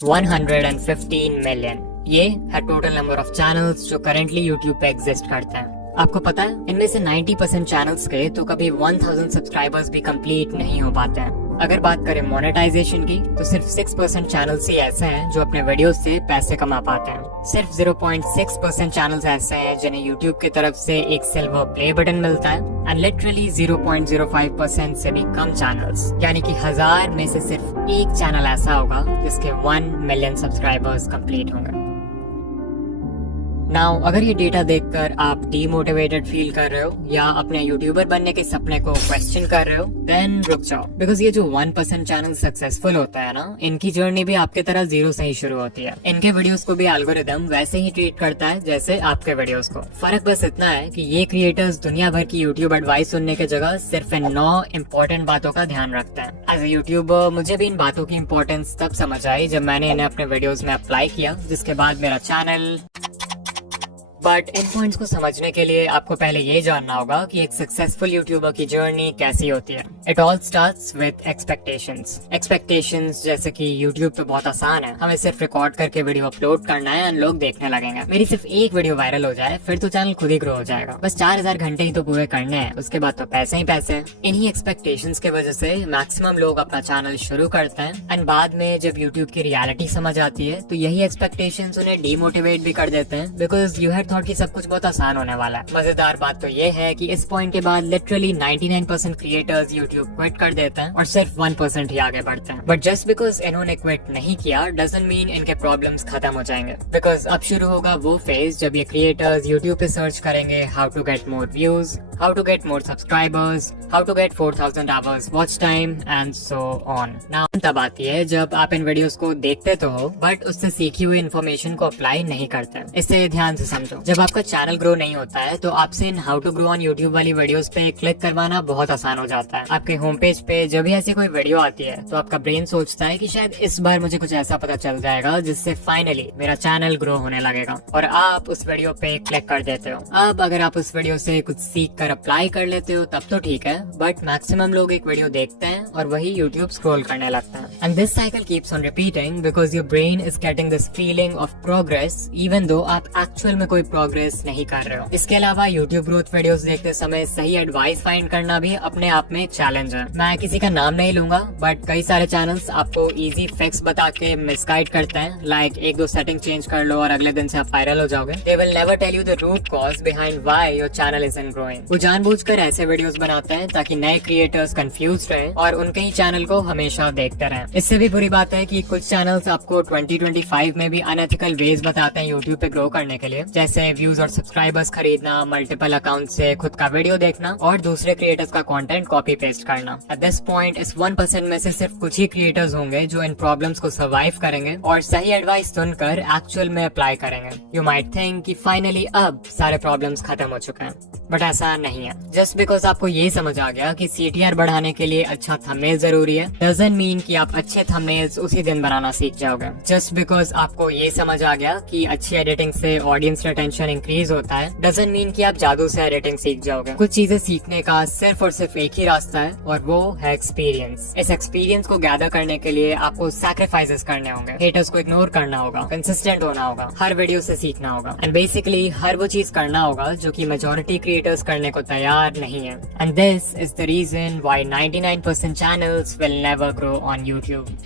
115 million. ये है total number of channels जो करेंटली यूट्यूब पे एग्जिस्ट करते हैं। आपको पता है इनमें से 90% चैनल्स के तो कभी 1000 सब्सक्राइबर्स भी कंप्लीट नहीं हो पाते हैं। अगर बात करें मोनेटाइजेशन की तो सिर्फ 6% चैनल्स ही ऐसे हैं जो अपने वीडियोस से पैसे कमा पाते हैं। सिर्फ 0.6% चैनल्स ऐसे हैं जिन्हें यूट्यूब की तरफ से एक सिल्वर प्ले बटन मिलता है एंड लिटरली 0.05% से भी कम चैनल्स, यानी कि 1000 में से सिर्फ एक चैनल ऐसा होगा जिसके 1 मिलियन सब्सक्राइबर्स कंप्लीट होंगे। नाउ अगर ये डेटा देखकर आप डीमोटिवेटेड फील कर रहे हो या अपने यूट्यूबर बनने के सपने को क्वेश्चन कर रहे हो, देन रुक जाओ, बिकॉज ये जो 1% चैनल सक्सेसफुल होता है ना, इनकी जर्नी भी आपके तरह जीरो से ही शुरू होती है। इनके वीडियोस को भी एल्गोरिदम वैसे ही ट्रीट करता है जैसे आपके वीडियोस को। फर्क बस इतना है कि ये क्रिएटर्स दुनिया भर की यूट्यूब एडवाइस सुनने के जगह सिर्फ इन 9 इम्पोर्टेंट बातों का ध्यान रखते हैं। एज ए यूट्यूबर मुझे भी इन बातों की इम्पोर्टेंस तब समझ आई जब मैंने इन्हें अपने वीडियोस में अप्लाई किया, जिसके बाद मेरा चैनल। बट इन पॉइंट्स को समझने के लिए आपको पहले ये जानना होगा कि एक सक्सेसफुल यूट्यूबर की जर्नी कैसी होती है। It all starts with expectations. Expectations जैसे कि यूट्यूब पे बहुत आसान है, हमें सिर्फ रिकॉर्ड करके वीडियो अपलोड करना है और लोग देखने लगेंगे। मेरी सिर्फ एक वीडियो वायरल हो जाए फिर तो चैनल खुद ही ग्रो हो जाएगा। बस 4000 घंटे ही तो पूरे करने हैं, उसके बाद तो पैसे ही पैसे। इन्हीं एक्सपेक्टेशंस के वजह से मैक्सिमम लोग अपना चैनल शुरू करते हैं एंड बाद में जब यूट्यूब की रियलिटी समझ आती है तो यही एक्सपेक्टेशंस उन्हें डीमोटिवेट भी कर देते हैं, बिकॉज यू हैड थॉट कि सब कुछ बहुत आसान होने वाला है। मजेदार बात तो ये है कि इस पॉइंट के बाद लिटरली 99% क्रिएटर्स यूट्यूब क्विट कर देते हैं और सिर्फ 1% ही आगे बढ़ते हैं। बट जस्ट बिकॉज इन्होंने क्विट नहीं किया डजंट मीन इनके प्रॉब्लम्स खत्म हो जाएंगे, बिकॉज अब शुरू होगा वो फेज जब ये क्रिएटर्स यूट्यूब पे सर्च करेंगे how to get more views, how to get more subscribers, how to get 4000 hours watch time and so on. Now तब आती है जब आप इन वीडियोस को देखते तो हो बट उससे सीखी हुई इन्फॉर्मेशन को अप्लाई नहीं करते। इसे ध्यान से समझो, जब आपका चैनल ग्रो नहीं होता है तो आपसे इन how to grow on YouTube वाली वीडियोस पे क्लिक करवाना बहुत आसान हो जाता है। आपके होम पेज पे जब भी ऐसी कोई वीडियो आती है तो आपका ब्रेन सोचता है कि शायद इस बार मुझे कुछ ऐसा पता चल जाएगा जिससे फाइनली मेरा चैनल ग्रो होने लगेगा, और आप उस वीडियो पे क्लिक कर देते हो। अब अगर आप उस वीडियो से कुछ सीख कर अप्लाई कर लेते हो तब तो ठीक है, बट मैक्सिमम लोग एक वीडियो देखते हैं और वही यूट्यूब स्क्रॉल करने लगता है and this cycle keeps on repeating because your brain is getting this feeling of progress even though आप एक्चुअल में कोई प्रोग्रेस नहीं कर रहे हो। इसके अलावा यूट्यूब ग्रोथ वीडियोस देखते समय सही एडवाइस फाइंड करना भी अपने आप में एक चैलेंज है। मैं किसी का नाम नहीं लूंगा बट कई सारे चैनल्स आपको इजी फिक्स बता के मिसगाइड करते हैं, लाइक 1-2 सेटिंग चेंज कर लो और अगले दिन से आप वायरल हो जाओगे। They will never tell you the root cause behind why your channel isn't growing. वो जानबूझकर ऐसे वीडियोस बनाते हैं ताकि नए क्रिएटर्स कंफ्यूज रहे और उनके ही चैनल को हमेशा देखते रहें। इससे भी बुरी बात है कि कुछ चैनल्स आपको 2025 में भी अनएथिकल वेज बताते हैं यूट्यूब पे ग्रो करने के लिए, जैसे व्यूज और सब्सक्राइबर्स खरीदना, मल्टीपल अकाउंट से खुद का वीडियो देखना और दूसरे क्रिएटर्स का कंटेंट कॉपी पेस्ट करना। एट दिस पॉइंट इस 1% में से सिर्फ कुछ ही क्रिएटर्स होंगे जो इन प्रॉब्लम्स को सर्वाइव करेंगे और सही एडवाइस सुनकर एक्चुअल में अप्लाई करेंगे। यू माइट थिंक कि फाइनली अब सारे प्रॉब्लम्स खत्म हो चुके हैं, बट ऐसा नहीं है। जस्ट बिकॉज आपको ये समझ आ गया कि CTR बढ़ाने के लिए अच्छा थंबनेल जरूरी है डजंट मीन कि आप अच्छे थंबनेल्स उसी दिन बनाना सीख जाओगे। जस्ट बिकॉज आपको ये समझ आ गया कि अच्छी एडिटिंग से ऑडियंस रिटेंशन इंक्रीज होता है डजंट मीन कि आप जादू से एडिटिंग सीख जाओगे। कुछ चीजें सीखने का सिर्फ और सिर्फ एक ही रास्ता है और वो है एक्सपीरियंस। इस एक्सपीरियंस को गैदर करने के लिए आपको सैक्रिफाइसेस करने होंगे, हेटर्स को इग्नोर करना होगा, कंसिस्टेंट होना होगा, हर वीडियो से सीखना होगा एंड बेसिकली हर वो चीज करना होगा जो कि मेजॉरिटी क्रिएटर्स करने को तैयार नहीं है। And this is the reason why 99% channels will never grow on YouTube.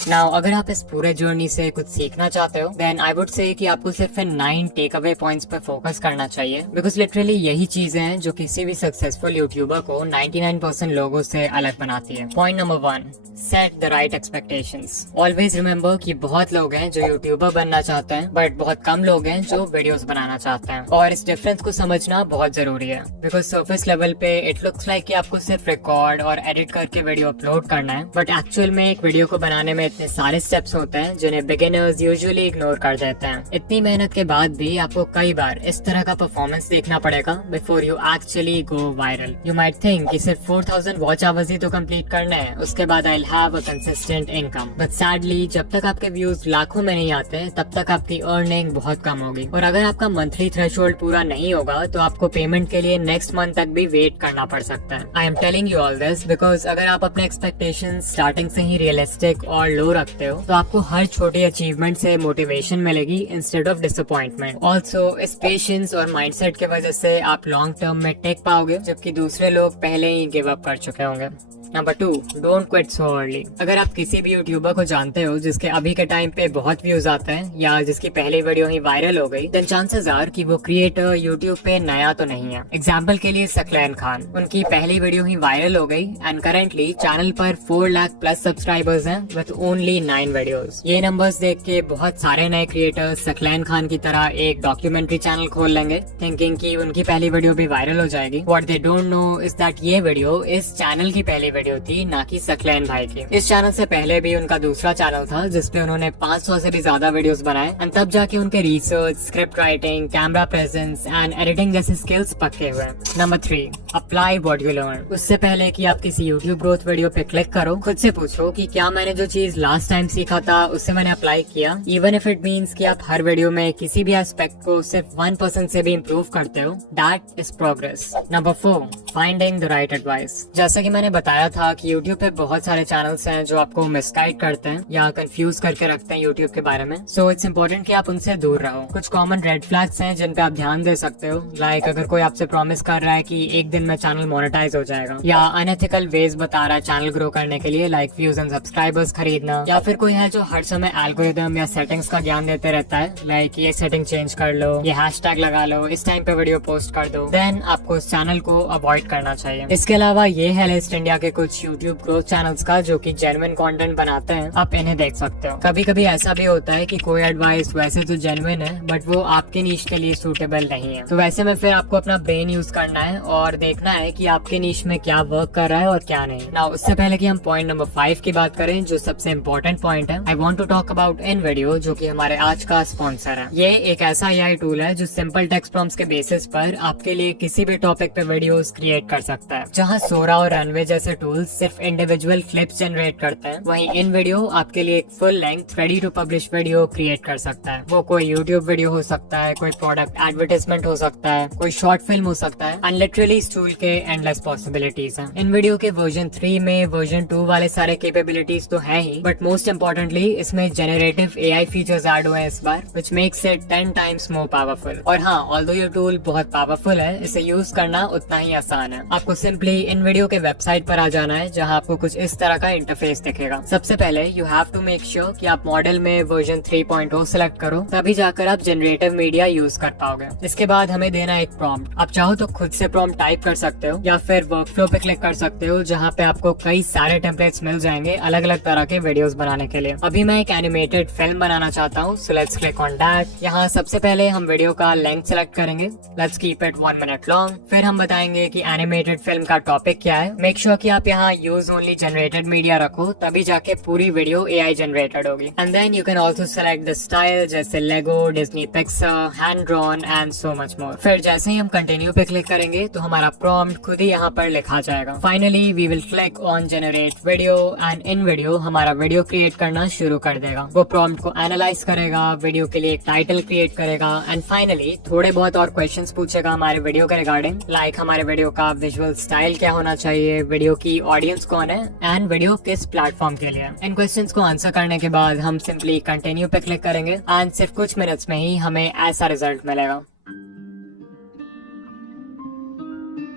Now अगर आप इस पूरे जर्नी से कुछ सीखना चाहते हो देन आई वुड से कि आपको सिर्फ इन 9 टेक अवे पॉइंट्स पर फोकस करना चाहिए, बिकॉज लिटरली यही चीजें हैं जो किसी भी सक्सेसफुल यूट्यूबर को 99% लोगों से अलग बनाती है। Point number 1, set the right expectations. Always remember कि बहुत लोग हैं जो यूट्यूबर बनना चाहते हैं बट बहुत कम लोग हैं जो वीडियोस बनाना चाहते हैं, और इस डिफरेंस को समझना बहुत जरूरी है। बिकॉज सरफेस लेवल पे इट लुक्स लाइक कि आपको सिर्फ रिकॉर्ड और एडिट करके वीडियो अपलोड करना है, बट एक्चुअल में एक वीडियो को बनाने में इतने सारे स्टेप्स होते हैं जिन्हें बिगिनर्स यूजुअली इग्नोर कर देते हैं। इतनी मेहनत के बाद भी आपको कई बार इस तरह का परफॉर्मेंस देखना पड़ेगा before you actually go viral. You might think कि सिर्फ 4000 वॉच आवर्स ही तो कंप्लीट करना है, उसके बाद I have a consistent income, but sadly जब तक आपके व्यूज लाखों में नहीं आते तब तक आपकी अर्निंग बहुत कम होगी, और अगर आपका मंथली थ्रेशोल्ड पूरा नहीं होगा तो आपको पेमेंट के लिए नेक्स्ट मंथ तक भी वेट करना पड़ सकता है। I am telling you all this because अगर आप अपने एक्सपेक्टेशंस स्टार्टिंग से ही रियलिस्टिक और लो लो रखते हो तो आपको हर छोटी अचीवमेंट से मोटिवेशन मिलेगी इंस्टेड ऑफ डिसअपॉइंटमेंट। ऑल्सो इस पेशेंस और माइंडसेट की वजह से आप लॉन्ग टर्म में टेक पाओगे, जबकि दूसरे लोग पहले ही गिव अप कर चुके होंगे। Number 2, don't quit so early. अगर आप किसी भी यूट्यूबर को जानते हो जिसके अभी के टाइम पे बहुत व्यूज आते हैं या जिसकी पहली वीडियो ही वायरल हो गई, देन चांसेस आर कि वो क्रिएटर यूट्यूब पे नया तो नहीं है। एग्जाम्पल के लिए सकलैन खान, उनकी पहली वीडियो ही वायरल हो गई एंड करेंटली चैनल पर 4 लाख प्लस सब्सक्राइबर्स हैं विद ओनली 9 वीडियोस। ये नंबर्स देख के बहुत सारे नए क्रिएटर्स सकलैन खान की तरह एक डॉक्यूमेंट्री चैनल खोल लेंगे, थिंकिंग कि उनकी पहली वीडियो भी वायरल हो जाएगी। What they don't know is that ये वीडियो इस चैनल की पहली वीडियो थी, ना कि सकलैन भाई की। इस चैनल से पहले भी उनका दूसरा चैनल था जिसपे उन्होंने 500 से भी ज्यादा वीडियोस बनाए एंड तब जाके उनके research, script writing, camera presence and editing जैसे स्किल्स पक्के हुए। Number 3, apply what you learn. उससे पहले कि आप किसी यूट्यूब ग्रोथ वीडियो पे क्लिक करो, खुद से पूछो कि क्या मैंने जो चीज लास्ट टाइम सीखा था उससे मैंने अप्लाई किया, इवन इफ इट मीन्स कि आप हर वीडियो में किसी भी एस्पेक्ट को सिर्फ 1% से भी इम्प्रूव करते हो, that is progress. Number 4, finding the right advice. जैसा कि मैंने बताया था कि यूट्यूब पे बहुत सारे चैनल्स हैं जो आपको मिसगाइड करते हैं या कंफ्यूज करके रखते हैं यूट्यूब के बारे में, सो इट्स इम्पोर्टेंट कि आप उनसे दूर रहो। कुछ कॉमन रेड फ्लैग्स हैं जिन पे आप ध्यान दे सकते हो, लाइक अगर कोई आपसे प्रॉमिस कर रहा है कि एक दिन में चैनल मोनेटाइज हो जाएगा, या अनएथिकल वेज बता रहा है चैनल ग्रो करने के लिए, लाइक व्यूज एंड सब्सक्राइबर्स खरीदना, या फिर कोई है जो हर समय एल्गोरिथम या सेटिंग्स का ज्ञान देते रहता है, लाइक ये सेटिंग चेंज कर लो, ये हैशटैग लगा लो, इस टाइम पे वीडियो पोस्ट कर दो, देन आपको इस चैनल को अवॉइड करना चाहिए। इसके अलावा ये है लिस्ट इंडिया के कुछ यूट्यूब ग्रोथ चैनल्स का जो कि जेन्युइन कंटेंट बनाते हैं, आप इन्हें देख सकते हो। कभी कभी ऐसा भी होता है कि कोई एडवाइस वैसे तो जेन्युइन है बट वो आपके नीश के लिए सूटेबल नहीं है, तो वैसे में फिर आपको अपना ब्रेन यूज करना है और देखना है कि आपके नीश में क्या वर्क कर रहा है और क्या नहीं। नाउ उससे पहले कि हम पॉइंट नंबर 5 की बात करें, जो सबसे इम्पोर्टेंट पॉइंट है, I want to talk about in video, जो कि हमारे आज का स्पॉन्सर है। ये एक ऐसा AI टूल है जो सिंपल टेक्स्ट प्रॉम्प्ट्स के बेसिस पर आपके लिए किसी भी टॉपिक पे वीडियोस क्रिएट कर सकता है। जहाँ सोरा और रनवे जैसे टूल्स सिर्फ इंडिविजुअल क्लिप्स जनरेट करते हैं, वहीं इन वीडियो आपके लिए एक full length ready to publish video create कर सकता है। वो कोई यूट्यूब वीडियो हो सकता है, कोई प्रोडक्ट एडवर्टाइजमेंट हो सकता है, कोई शॉर्ट फिल्म हो सकता है, एंड लिटरली इस टूल के एंडलेस पॉसिबिलिटीज हैं। इन वीडियो के वर्जन 3 में वर्जन 2 वाले सारे कैपेबिलिटीज तो है ही, बट मोस्ट इम्पोर्टेंटली इसमें जेनरेटिव AI फीचर्स ऐड हुए हैं इस बार, which makes it 10 times more powerful. और हाँ, ऑल्दो ये टूल बहुत पावरफुल है, इसे यूज करना उतना ही आसान है। आपको सिंपली इन वीडियो के वेबसाइट पर आ जाना है, जहाँ आपको कुछ इस तरह का इंटरफेस दिखेगा। सबसे पहले you have to make sure कि आप मॉडल में वर्जन 3.0 सेलेक्ट करो, तभी जाकर आप जनरेटिव मीडिया यूज कर पाओगे। इसके बाद हमें देना एक प्रॉम्प्ट। आप चाहो तो खुद से प्रॉम्प्ट टाइप कर सकते हो या फिर वर्कफ्लो पे क्लिक कर सकते हो, जहाँ पे आपको कई सारे टेम्पलेट्स मिल जाएंगे अलग अलग तरह के वीडियोस बनाने के लिए। अभी मैं एक एनिमेटेड फिल्म बनाना चाहता हूँ, so let's click on that. यहाँ सबसे पहले हम वीडियो का लेंथ सेलेक्ट करेंगे, let's keep it 1 minute long. फिर हम बताएंगे कि एनिमेटेड फिल्म का टॉपिक क्या है। मेक श्योर कि आप यहाँ यूज ओनली जनरेटेड मीडिया रखो, तभी जाके पूरी वीडियो AI जनरेटेड होगी। And then you can also select the style, जैसे Lego, Disney Pixar, hand drawn and so much more. फिर जैसे ही हम कंटिन्यू पे क्लिक करेंगे तो हमारा प्रॉम्प्ट खुद ही यहाँ पर लिखा जाएगा। Finally we will click on generate video and in video हमारा वीडियो क्रिएट करना शुरू कर देगा। वो प्रॉम्प्ट को एनालाइज करेगा, वीडियो के लिए एक टाइटल क्रिएट करेगा एंड फाइनली थोड़े बहुत और क्वेश्चंस पूछेगा हमारे वीडियो के रिगार्डिंग, लाइक हमारे वीडियो का विजुअल स्टाइल क्या होना चाहिए, वीडियो की ऑडियंस कौन है एंड वीडियो किस प्लेटफॉर्म के लिए। इन क्वेश्चंस को आंसर करने के बाद हम सिंपली कंटिन्यू पे क्लिक करेंगे एंड सिर्फ कुछ मिनट्स में ही हमें ऐसा रिजल्ट मिलेगा।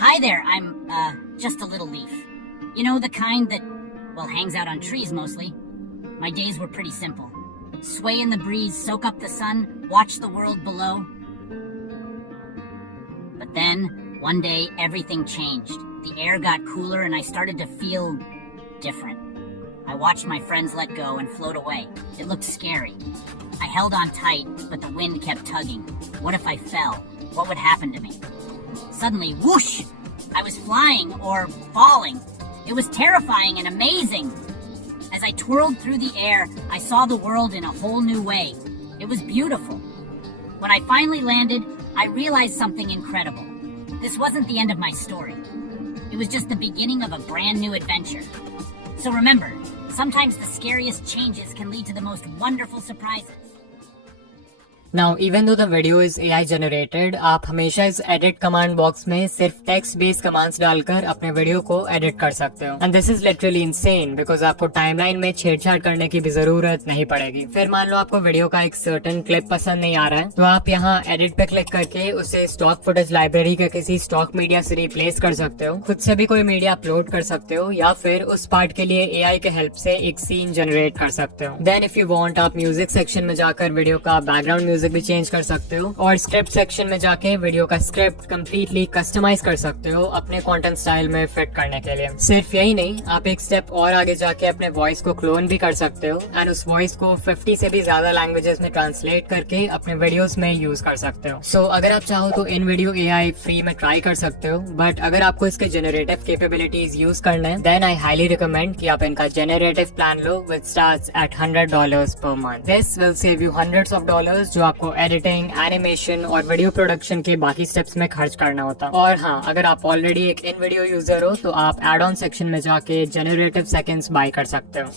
Hi there, I'm, just a little leaf. You know, the kind that, well, hangs out on trees mostly. My days were pretty simple. Sway in the breeze, soak up the sun, watch the world below. But then, one day, everything changed. The air got cooler and I started to feel different. I watched my friends let go and float away. It looked scary. I held on tight, but the wind kept tugging. What if I fell? What would happen to me? Suddenly, whoosh! I was flying or falling. It was terrifying and amazing. As I twirled through the air, I saw the world in a whole new way. It was beautiful. When I finally landed, I realized something incredible. This wasn't the end of my story. It was just the beginning of a brand new adventure. So remember, sometimes the scariest changes can lead to the most wonderful surprises. Now even though the video is AI generated, आप हमेशा इस edit command box में सिर्फ text based commands डालकर अपने video को edit कर सकते हो। And this is literally insane because आपको टाइमलाइन में छेड़छाड़ करने की भी जरूरत नहीं पड़ेगी। फिर मान लो आपको वीडियो का एक सर्टेन क्लिप पसंद नहीं आ रहा है, तो आप यहाँ एडिट पे क्लिक करके उसे स्टॉक फुटेज लाइब्रेरी के किसी स्टॉक मीडिया से रिप्लेस कर सकते हो, खुद से भी कोई मीडिया अपलोड कर सकते हो, या फिर उस पार्ट के लिए AI के हेल्प से एक सीन जनरेट कर सकते हो। देन इफ यू वांट, आप म्यूजिक सेक्शन में जाकर वीडियो का बैकग्राउंड म्यूजिक भी चेंज कर सकते हो, और स्क्रिप्ट सेक्शन में जाके वीडियो का स्क्रिप्ट कंप्लीटली कस्टमाइज कर सकते हो अपने कंटेंट स्टाइल में फिट करने के लिए। सिर्फ यही नहीं, आप एक स्टेप और आगे जाके अपने वॉइस को क्लोन भी कर सकते हो एंड उस वॉइस को 50 से भी ज्यादा लैंग्वेजेस में ट्रांसलेट करके अपने वीडियोस में यूज कर सकते हो। सो अगर आप चाहो तो इन वीडियो AI फ्री में ट्राई कर सकते हो, बट अगर आपको इसके जेनरेटिव कैपेबिलिटीज यूज करना है, देन आई हाईली रिकमेंड कि आप इनका generative plan low with starts at $100 per month. This will save you hundreds of dollars जो आपको एडिटिंग, एनिमेशन और वीडियो प्रोडक्शन के बाकी स्टेप्स में खर्च करना होता। और हाँ, अगर आप ऑलरेडी एक इन वीडियो यूजर हो तो आप एड ऑन सेक्शन में जाके जेनरेटिव सेकंड्स बाय कर सकते हो।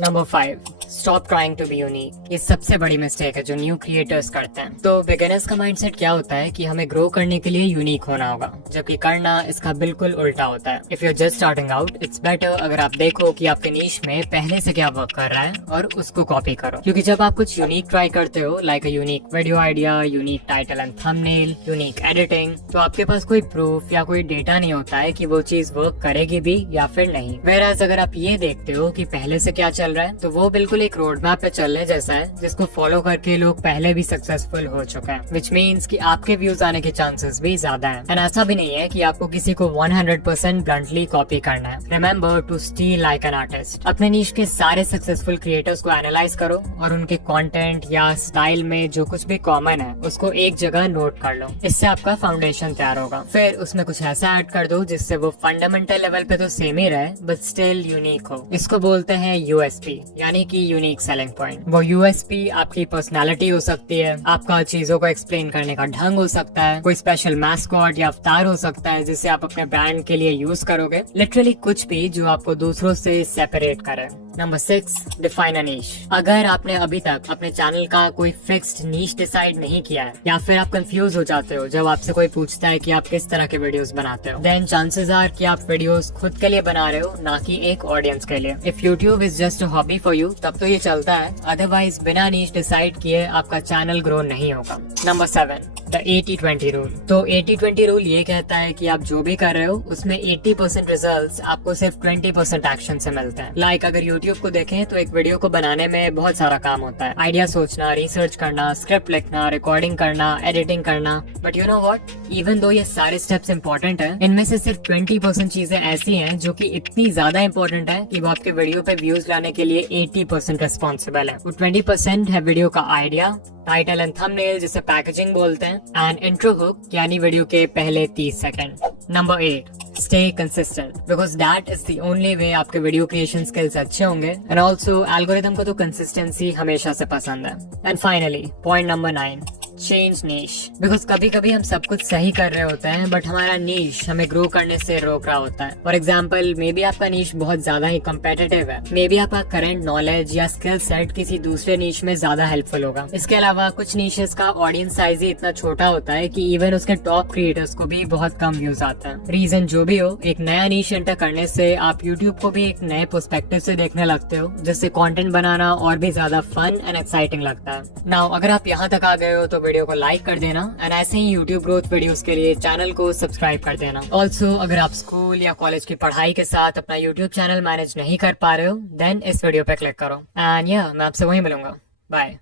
Number 5, stop trying to be unique. ये सबसे बड़ी मिस्टेक है जो न्यू क्रिएटर्स करते हैं। तो बिगिनर्स का माइंडसेट क्या होता है कि हमें ग्रो करने के लिए यूनिक होना होगा, जबकि करना इसका बिल्कुल उल्टा होता है। If you are just starting out, it's better अगर आप देखो कि आपके नीश में पहले से क्या वर्क कर रहा है और उसको कॉपी करो। क्योंकि जब आप कुछ यूनिक ट्राई करते हो, like a unique video idea, unique title and thumbnail, unique editing, तो आपके पास कोई प्रूफ या कोई डेटा नहीं होता है कि वो चीज वर्क करेगी भी या फिर नहीं। Whereas अगर आप ये देखते हो कि पहले से क्या चल रहा है, तो वो बिल्कुल एक रोड मैप पे चलने जैसा है जिसको फॉलो करके लोग पहले भी सक्सेसफुल हो चुके हैं, विच मीन्स कि आपके व्यूज आने के चांसेस भी ज्यादा हैं। एंड ऐसा भी नहीं है कि आपको किसी को 100% ब्लंटली कॉपी करना है। Remember to steal like an artist. अपने नीश के सारे सक्सेसफुल क्रिएटर्स को एनालाइज करो और उनके कंटेंट या स्टाइल में जो कुछ भी कॉमन है उसको एक जगह नोट कर लो। इससे आपका फाउंडेशन तैयार होगा। फिर उसमें कुछ ऐसा ऐड कर दो जिससे वो फंडामेंटल लेवल पे तो सेम ही रहे बट स्टिल यूनिक हो। इसको बोलते हैं USP, यानी कि यूनिक सेलिंग पॉइंट। वो USP आपकी पर्सनालिटी हो सकती है, आपका चीजों को एक्सप्लेन करने का ढंग हो सकता है, कोई स्पेशल मैस्कॉट या अवतार हो सकता है जिसे आप अपने ब्रांड के लिए यूज करोगे। लिटरली कुछ भी जो आपको दूसरों से सेपरेट करे। नंबर 6, डिफाइन अ नीश। अगर आपने अभी तक अपने चैनल का कोई फिक्स्ड नीश डिसाइड नहीं किया है, या फिर आप कंफ्यूज हो जाते हो जब आपसे कोई पूछता है कि आप किस तरह के वीडियोस बनाते हो, देन चांसेस आर कि आप वीडियोस खुद के लिए बना रहे हो, ना कि एक ऑडियंस के लिए। If YouTube is just a hobby for you, तब तो ये चलता है, अदरवाइज बिना नीश डिसाइड किए आपका चैनल ग्रो नहीं होगा। Number 7, the 80-20 rule. तो 80-20 रूल ये कहता है कि आप जो भी कर रहे हो उसमें 80% रिजल्ट्स आपको सिर्फ 20% एक्शन से मिलते हैं। लाइक अगर यूट्यूब को देखें तो एक वीडियो को बनाने में बहुत सारा काम होता है, आइडिया सोचना, रिसर्च करना, स्क्रिप्ट लिखना, रिकॉर्डिंग करना, एडिटिंग करना। But you know what, even though ये सारे स्टेप्स इंपॉर्टेंट हैं, इनमें से सिर्फ 20% चीजें ऐसी हैं जो कि इतनी ज्यादा इंपॉर्टेंट है कि वो आपके वीडियो पे व्यूज लाने के लिए 80% रिस्पॉन्सिबल है। वो 20% है वीडियो का आइडिया, टाइटल एंड थंबनेल जिसे पैकेजिंग बोलते हैं, एंड इंट्रो हुक यानी वीडियो के पहले 30 second. Number 8, stay consistent, because that is the only way आपके वीडियो क्रिएशन स्किल्स अच्छे होंगे। एंड ऑल्सो एल्गोरिथम को तो कंसिस्टेंसी हमेशा से पसंद है। And finally point number 9, change niche. Because कभी कभी हम सब कुछ सही कर रहे होते हैं बट हमारा नीश हमें ग्रो करने से रोक रहा होता है। फॉर एग्जाम्पल, मे बी आपका नीश बहुत ज्यादा ही कम्पेटिटिव है, मे बी आपका करंट नॉलेज या स्किल सेट किसी दूसरे नीश में ज्यादा हेल्पफुल होगा। इसके अलावा कुछ नीशेस का ऑडियंस साइज ही इतना छोटा होता है कि इवन उसके टॉप क्रिएटर्स को भी बहुत कम व्यूज आता है। रीजन जो भी हो, एक नया नीश एंटर करने से आप यूट्यूब को भी एक नए पर्सपेक्टिव से देखने लगते हो, जिससे कंटेंट बनाना और भी ज्यादा फन एंड एक्साइटिंग लगता है। नाउ अगर आप यहाँ तक आ गए हो तो वीडियो को लाइक कर देना, एंड ऐसे ही यूट्यूब ग्रोथ वीडियोस के लिए चैनल को सब्सक्राइब कर देना। ऑल्सो अगर आप स्कूल या कॉलेज की पढ़ाई के साथ अपना यूट्यूब चैनल मैनेज नहीं कर पा रहे हो, देन इस वीडियो पे क्लिक करो। एंड या मैं आपसे वहीं मिलूंगा। बाय।